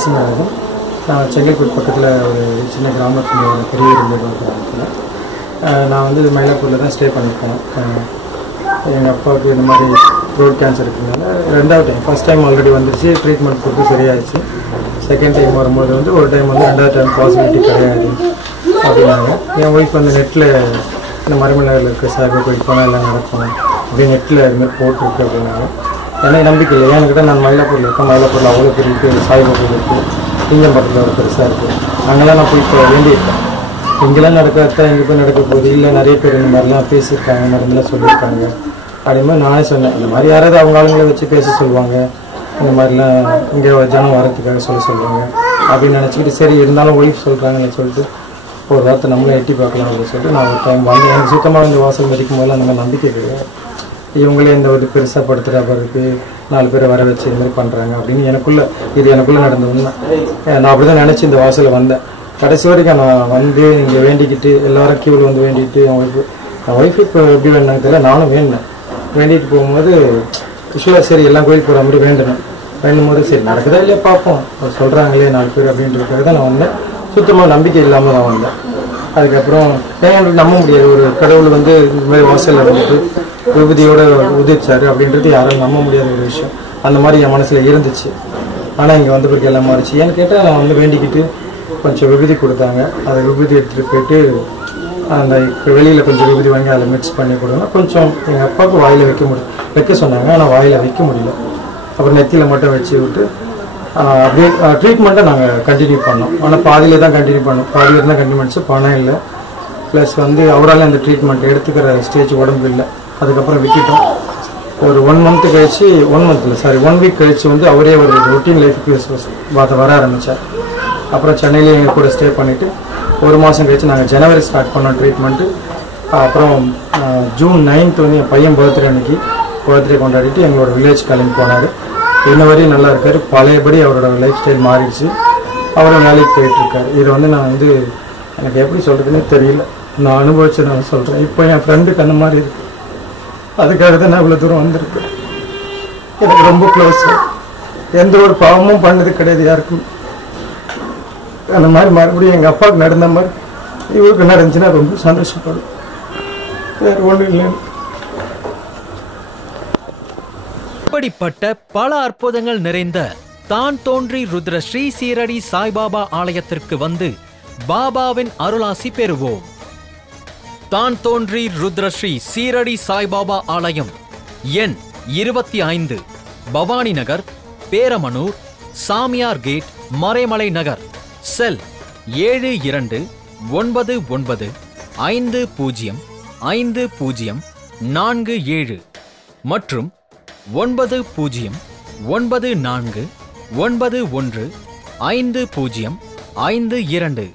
நரசிம்மராஜன். நான் செங்கல்பட்டு பக்கத்தில் ஒரு சின்ன கிராமத்தில் பெரிய கிராமத்தில் நான் வந்து மயிலாப்பூரில் தான் ஸ்டே பண்ணியிருக்கேன். எங்கள் அப்பாவுக்கு இந்த மாதிரி த்ரோட் கேன்சர் இருக்கிறதுனால 2வது டைம், ஃபஸ்ட் டைம் ஆல்ரெடி வந்துருச்சு, ட்ரீட்மெண்ட் கொடுத்து சரியாயிடுச்சு. செகண்ட் டைம் வரும்போது வந்து ஒரு டைம் வந்து 2வது டைம் பாசிபிலிட்டி கிடையாது அப்படின்னாங்க. என் ஒய்ஃப் வந்து நெட்டில் இந்த மரமலையில் இருக்க சாய்பாபா கோயில் போனால் எல்லாம் நடக்கும் அப்படின்னு நெட்டில் இதுமாதிரி போட்டிருக்கு அப்படின்னாங்க. எனக்கு நம்பிக்கை இல்லை. என்கிட்ட நான் மயிலாப்பூரில் இருக்கேன். மயிலாப்பூரில் அவ்வளோ பெரிய சாய்பாபா இருக்குது, திங்கம்பட்டத்தில் ஒரு பெருசாக இருக்குது. அங்கெல்லாம் நான் போய் இப்போ வேண்டியிருக்கேன். இங்கெல்லாம் நடக்காதான் எங்கே போய் நடக்க போகுது, இல்லை நிறைய பேர் இந்த மாதிரிலாம் பேசியிருக்காங்க, மருந்தெல்லாம் சொல்லியிருக்காங்க அப்படிங்கும்போது நானே சொன்னேன், இந்த மாதிரி யாராவது அவங்க ஆளுங்களை வச்சு பேச சொல்லுவாங்க, இந்த மாதிரிலாம் இங்கே ஜனம் வரத்துக்காக சொல்லுவாங்க அப்படின்னு நினச்சிக்கிட்டு, சரி இருந்தாலும் ஒய்ஃப் சொல்கிறாங்கன்னு சொல்லிட்டு ஒரு வார்த்தை நம்மளே எட்டி பார்க்கலாம் அப்படின்னு சொல்லிட்டு நான் ஒரு டைம் வந்து எனக்கு சுத்தமாக இந்த வாசல் மதிக்கும் போதெல்லாம் அந்த மாதிரி நம்பிக்கை கிடையாது. இவங்களே இந்த ஒரு பெருசாக படுத்துகிற பிறகு 4 பேரை வர வச்சு இது மாதிரி பண்ணுறாங்க அப்படின்னு எனக்குள்ளே நடந்த உண்மை. நான் அப்படி தான் நினச்சி இந்த வாசலில் வந்தேன். கடைசி வரைக்கும் நான் வந்து இங்கே வேண்டிக்கிட்டு எல்லாரும் கியூவில் வந்து வேண்டிட்டு என் ஒய்ஃபு இப்போ எப்படி வேணுனாங்க தெரியல, நானும் வேண்டிட்டு போகும்போது யூஸ்வலாக சரி எல்லாம் கோயில் போகிற மாதிரி வேண்டும் போது சரி நடக்குதா இல்லையா பார்ப்போம், சொல்கிறாங்களே 4 பேர் அப்படின்றதுக்காக தான் நான் வந்தேன். சுத்தமாக நம்பிக்கை இல்லாமல் நான் வந்தேன். அதுக்கப்புறம் எங்களுக்கு நம்ப முடியாது, ஒரு கடவுள் வந்து இந்த மாதிரி வாசலில் வந்துட்டு விபூதியோடு உதிச்சாரு அப்படின்றது யாரும் நம்ப முடியாத ஒரு விஷயம். அந்த மாதிரி என் மனசில் இருந்துச்சு. ஆனால் இங்கே வந்த பிறகு எல்லாம் மாறிச்சு. ஏன்னு கேட்டால் நான் வந்து வேண்டிக்கிட்டு கொஞ்சம் விபூதி கொடுத்தாங்க. அதை விபூதி எடுத்துகிட்டு போயிட்டு அந்த வெளியில் கொஞ்சம் விபூதி வாங்கி அதில் மிக்ஸ் பண்ணி கொடுங்க. கொஞ்சம் எங்கள் அப்பாவுக்கு வாயில் வைக்க சொன்னாங்க, ஆனால் வாயில் வைக்க முடியல. அப்புறம் நெத்தியில் மட்டும் வச்சு விட்டு அப்படியே ட்ரீட்மெண்ட்டை நாங்கள் கண்டினியூ பண்ணோம். ஆனால் பாதியில் தான் கண்டினியூ பண்ணோம். பாதியில் தான் கண்டினியூ பண்ணிச்சு, பணம் இல்லை. ப்ளஸ் வந்து அவரால் அந்த ட்ரீட்மெண்ட் எடுத்துக்கிற ஸ்டேஜ் உடம்பு இல்லை. அதுக்கப்புறம் விட்டுட்டோம். ஒரு 1 மந்த் கழிச்சு, 1 வீக் கழிச்சு வந்து அவரே ஒரு ரொட்டீன் லைஃபுக்கு வர ஆரம்பித்தார். அப்புறம் சென்னையிலே எங்கள் கூட ஸ்டே பண்ணிவிட்டு 1 மாதம் கழிச்சு நாங்கள் ஜனவரி ஸ்டார்ட் பண்ணோம் ட்ரீட்மெண்ட்டு. அப்புறம் ஜூன் 9th வந்து என் பையன் பர்த்டே கொண்டாடிட்டு எங்களோட வில்லேஜ் கிளம்பி போனார். இன்ன வரையும் நல்லா இருக்கார். பழையபடி அவரோட லைஃப் ஸ்டைல் மாறிடுச்சு. அவரும் வேலைக்கு போயிட்டுருக்காரு. இதை வந்து நான் வந்து எனக்கு எப்படி சொல்கிறதுன்னு தெரியல, நான் அனுபவிச்சு நான் சொல்கிறேன். இப்போ என் ஃப்ரெண்டுக்கு அந்த மாதிரி இருக்குது. அதுக்காக தான் நான் இவ்வளோ தூரம் வந்திருக்கேன். எனக்கு ரொம்ப க்ளோஸ். எந்த ஒரு பாவமும் பண்ணது கிடையாது யாருக்கும். அந்த மாதிரி மறுபடியும் எங்கள் அப்பாவுக்கு நடந்த மாதிரி இவருக்கு நடந்துச்சுன்னா ரொம்ப சந்தோஷப்படும். வேறு ஒன்றும் இல்லை. இப்படிப்பட்ட பல அற்புதங்கள் நிறைந்த தான் தோன்றி ருத்ர ஸ்ரீ சீரடி சாய்பாபா ஆலயத்திற்கு வந்து பாபாவின் அருளாசி பெறுவோம். தான் தோன்றி ருத்ர ஸ்ரீ சீரடி சாய்பாபா ஆலயம் எண் 25, பவானி நகர், பேரமனூர், சாமியார் கேட், மறைமலை நகர். செல் 7299505047 மற்றும் 9094915052